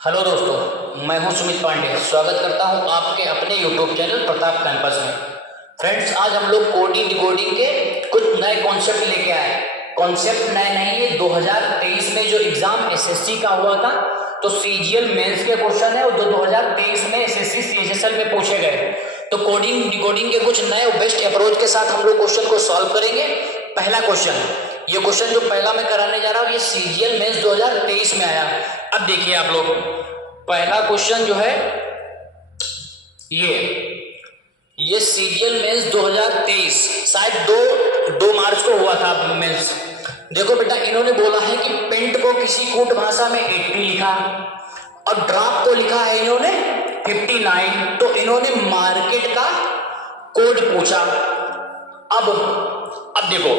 Hello दोस्तों, मैं हूं सुमित पांडे। स्वागत करता हूं आपके अपने यूट्यूब चैनल प्रताप कैंपस में। फ्रेंड्स, आज हम लोग कोडिंग डिकोडिंग के कुछ नए कॉन्सेप्ट लेके आए। कॉन्सेप्ट नए नहीं है, 2023 में जो एग्जाम एसएससी का हुआ था तो सीजीएल मेंस के क्वेश्चन है और जो 2023 में एसएससी सीएचएसएल में पूछे गए। तो कोडिंग डिकोडिंग के कुछ नए बेस्ट अप्रोच के साथ हम लोग क्वेश्चन को सॉल्व करेंगे। पहला क्वेश्चन, ये क्वेश्चन जो पहला मैं कराने जा रहा हूँ ये सीजीएल मेंस 2023 में आया। अब देखिए आप लोग, पहला क्वेश्चन जो है ये सीजीएल मेंस 2023 शायद 2 मार्च को हुआ था मेंस। देखो बेटा, इन्होंने बोला है कि पेंट को किसी कूट भाषा में 80 लिखा और ड्राफ्ट को लिखा है इन्होंने 59। तो इन्होंने मार्केट का कोड पूछा। अब देखो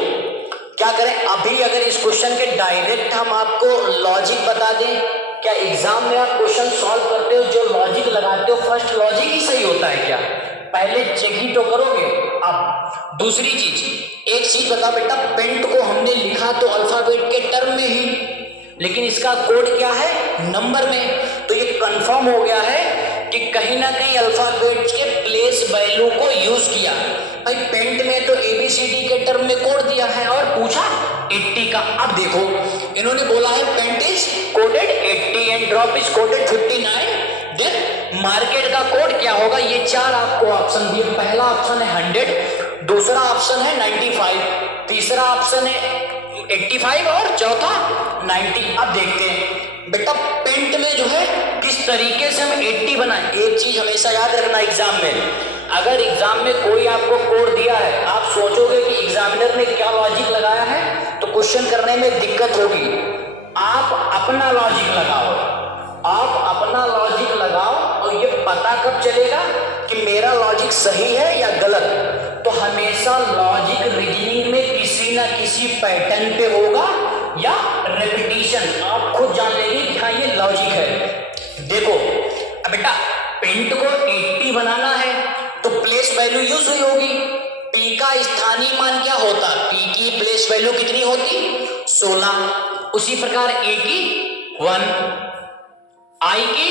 क्या करें। अभी अगर इस क्वेश्चन के डायरेक्ट हम आपको लॉजिक बता दें, क्या एग्जाम में आप क्वेश्चन सॉल्व करते हो जो लॉजिक लगाते हो फर्स्ट लॉजिक ही सही होता है क्या? पहले चेक ही तो करोगे। अब दूसरी चीज, एक चीज बता बेटा, पेंट को हमने लिखा तो अल्फाबेट के टर्म में ही, लेकिन इसका कोड क्या है? नंबर में। तो ये कंफर्म हो गया है कि कहीं ना कहीं अल्फाबेट के प्लेस वैल्यू को यूज किया। भाई पेंट में तो एबीसीडी के टर्म में कोड दिया है और पूछा 80 का। अब देखो इन्होंने बोला है paint is coded 80 and drop is coded 59। Then market का कोड क्या होगा? ये चार आपको ऑप्शन दिए। पहला ऑप्शन है 100, दूसरा ऑप्शन है 95, तीसरा ऑप्शन है 85 और चौथा 90। अब देखते हैं बेटा पेंट में जो है किस तरीके से हम 80 बनाए। एक चीज हमेशा याद रखना एग्जाम में, अगर एग्जाम में कोई आपको कोड दिया है, आप सोचोगे कि एग्जामिनर ने क्या लॉजिक लगाया है तो क्वेश्चन करने में दिक्कत होगी। आप अपना लॉजिक लगाओ, आप अपना लॉजिक लगाओ और ये पता कब चलेगा कि मेरा लॉजिक सही है या गलत। तो हमेशा लॉजिक रीजनिंग में किसी ना किसी पैटर्न पे होगा या रेपिटेशन। आप खुद जान लेंगे कि हाँ ये लॉजिक है। देखो अब बेटा पेंट को 80 बनाना है तो प्लेस वैल्यू यूज हुई होगी। पी का स्थानीय मान क्या होता? पी की प्लेस वैल्यू कितनी होती? 16। उसी प्रकार ए की 1, आई की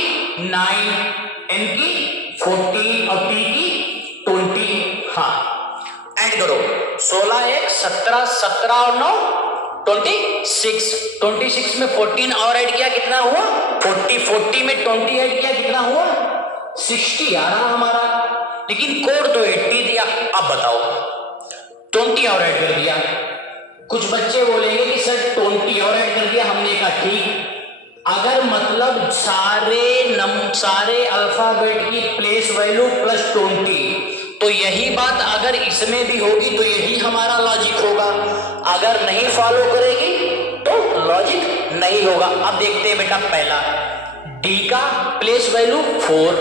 9, एन की 14 और पी की 20। हाँ ऐड करो, 16 1 17, 17 और 9 26। 26 में 14 और ऐड किया कितना हुआ? 40। 40 में 20 ऐड किया कितना हुआ? 60 आ रहा हमारा, लेकिन कोड तो 80 दिया। अब बताओ 20 और ऐड कर दिया। कुछ बच्चे बोलेंगे कि सर 20 और ऐड कर दिया। हमने कहा ठीक, अगर मतलब सारे अल्फाबेट की प्लेस वैल्यू प्लस 20, तो यही बात अगर इसमें भी होगी तो यही हमारा लॉजिक होगा। अगर नहीं फॉलो करेगी तो लॉजिक नहीं होगा। अब देखते हैं बेटा, पहला डी का प्लेस वैल्यू 4,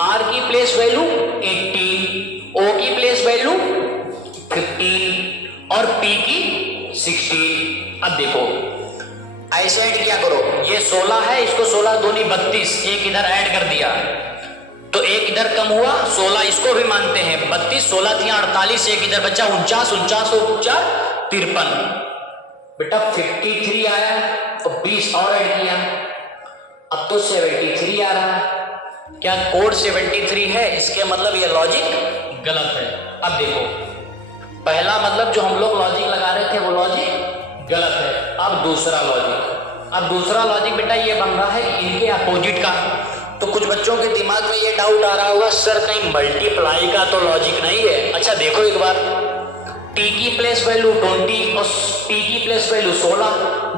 आर की प्लेस वैल्यू 18, ओ की प्लेस वैल्यू 15 और पी की 16। अब देखो ऐसे ऐड क्या करो, ये 16 है, इसको 16 दूनी 32, एक इधर ऐड कर दिया तो एक इधर कम हुआ, 16 इसको भी मानते हैं 32, 16 थी 48, एक इधर बचा 49, 49 और 4 53। बेटा 53 आया तो 20 और ऐड किया, अब तो 73 आ रहा है। क्या कोड 73 है? इसके मतलब ये लॉजिक गलत है। अब देखो पहला मतलब जो हम लोग लॉजिक लगा रहे थे वो लॉजिक गलत है। अब दूसरा लॉजिक बेटा ये बन रहा है इनके अपोजिट का। तो कुछ बच्चों के दिमाग में ये डाउट आ रहा होगा, सर कहीं मल्टीप्लाई का तो लॉजिक नहीं है। अच्छा देखो एक बार, टी की प्लेस वैल्यू 20 और पी की प्लेस वैल्यू 16।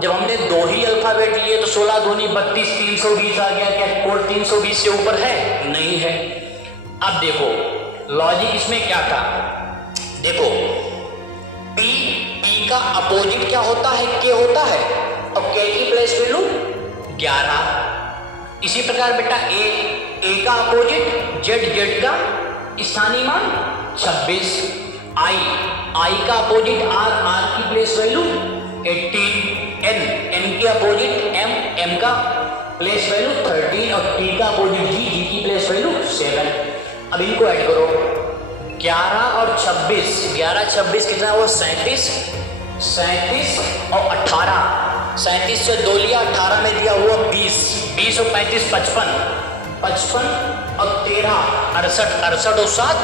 जब हमने दो ही अल्फाबेट लिए तो 16 दूनी 32, 320 आ गया। क्या कोड 320 से ऊपर है? नहीं है। अब देखो लॉजिक इसमें क्या था, देखो पी का अपोजिट क्या होता है? के होता है, और के की प्लेस वैल्यू 11। इसी प्रकार बेटा ए का अपोजिट जेड का स्थानीय मान 26। आई का अपोजिट आर की प्लेस वैल्यू 18। एन के अपोजिट एम का प्लेस वैल्यू 13 और टी का अपोजिट जी की प्लेस वैल्यू 7। अब इनको ऐड करो, 11 और 26, 11 26 कितना हुआ? 37 और 18 37 से 2 लिया, 18 में दिया हुआ 20, 20 और 35 55, 55 और 13 68, 68 और 7,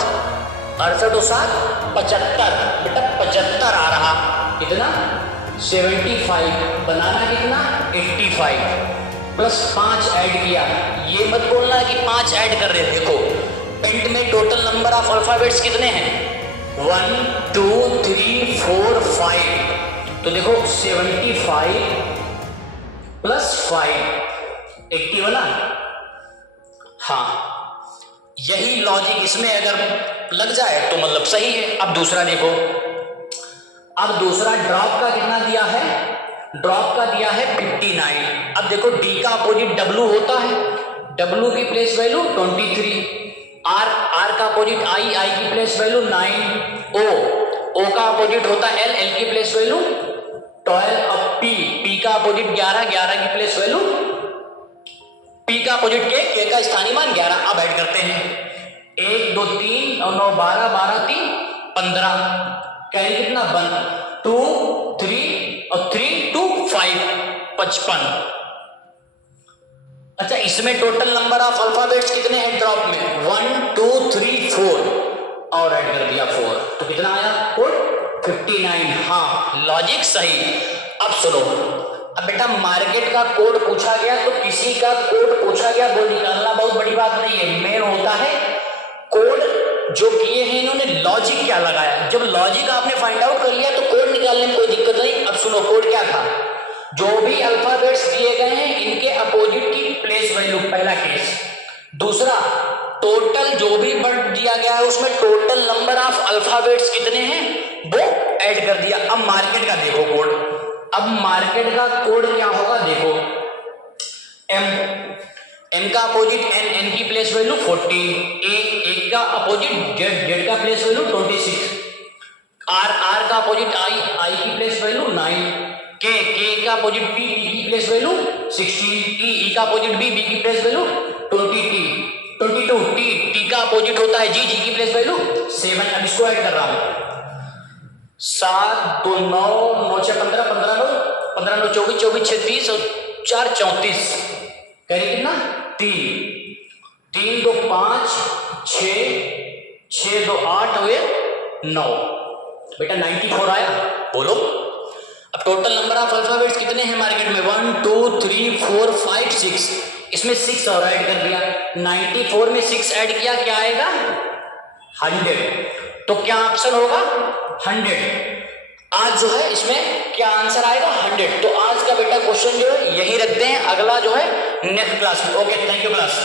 68 और 7 75, बेटा 75 आ रहा, कितना 75, बनाना कितना 85 प्लस 5 ऐड किया। ये मत बोलना कि 5 ऐड कर रहे, देखो इंट में टोटल नंबर ऑफ अल्फाबेट्स कितने हैं 1 2 3 4 5, तो देखो 75 प्लस 5 80 बना। हाँ, यही लॉजिक इसमें अगर लग जाए तो मतलब सही है। अब दूसरा देखो, अब दूसरा ड्रॉप का कितना दिया है, ड्रॉप का दिया है 59। अब देखो डी का अपोजिट डब्लू होता है, डब्लू की प्लेस वैल्यू 23, आर का अपोजिट आई की प्लेस वैल्यू 9, ओ का अपोजिट होता है एल की प्लेस वैल्यू 12, अब पी का अपोजिट 11 की प्लेस वैल्यू, पी का अपोजिट के का स्थानीय मान 11। अब ऐड करते हैं 1 2 3 और 9 12, 12 3 15, कैरी कितना 1 2 3 और 3 2 5 55। अच्छा, इसमें टोटल नंबर ऑफ अल्फाबेट्स कितने हैं ड्रॉप में 1 2 3 4 और ऐड कर दिया 4, तो कितना आया कोड 59। हाँ, लॉजिक सही। अब सुनो, अब बेटा मार्केट का कोड पूछा गया तो किसी का कोड पूछा गया वो निकालना बहुत बड़ी बात नहीं है, मेन होता है कोड जो किए हैं इन्होंने लॉजिक क्या लगाया। जब लॉजिक आपने फाइंड आउट कर लिया तो कोड निकालने में कोई दिक्कत नहीं। अब सुनो कोड क्या था, जो भी अल्फाबेट्स दिए गए हैं इनके अपोजिट की प्लेस वैल्यू, पहला केस। दूसरा, टोटल जो भी वर्ड दिया गया है उसमें टोटल नंबर ऑफ अल्फाबेट्स कितने हैं वो ऐड कर दिया। अब मार्केट का देखो कोड, अब मार्केट का कोड क्या होगा देखो, एम का अपोजिट एन की प्लेस वैल्यू 14, ए का अपोजिट जेड का प्लेस वैल्यू 26, आर का अपोजिट आई की प्लेस वैल्यू 9, के का अपोजिट पी की प्लेस वैल्यू 16, ई का अपोजिट बी की प्लेस वैल्यू 22, टी का अपोजिट होता है जी की प्लेस वैल्यू 7। अब इसको ऐड कर रहा हूं 7 2 9 9 6 15 15 9 15 9 24 24 6 30 और 4 34, करें कितना 3 2 5 6 2 8 हुए 9, बेटा 94 आया। बोलो अब टोटल नंबर ऑफ अल्फाबेट्स कितने हैं मार्केट में 1 2 3 4 5 6, इसमें 6 और ऐड कर दिया, 94 में 6 ऐड किया, क्या आएगा 100। तो क्या ऑप्शन होगा 100। आज जो है इसमें क्या आंसर आएगा 100। तो आज का बेटा क्वेश्चन जो है यही रखते हैं, अगला जो है नेक्स्ट क्लास में। Okay, thank you class.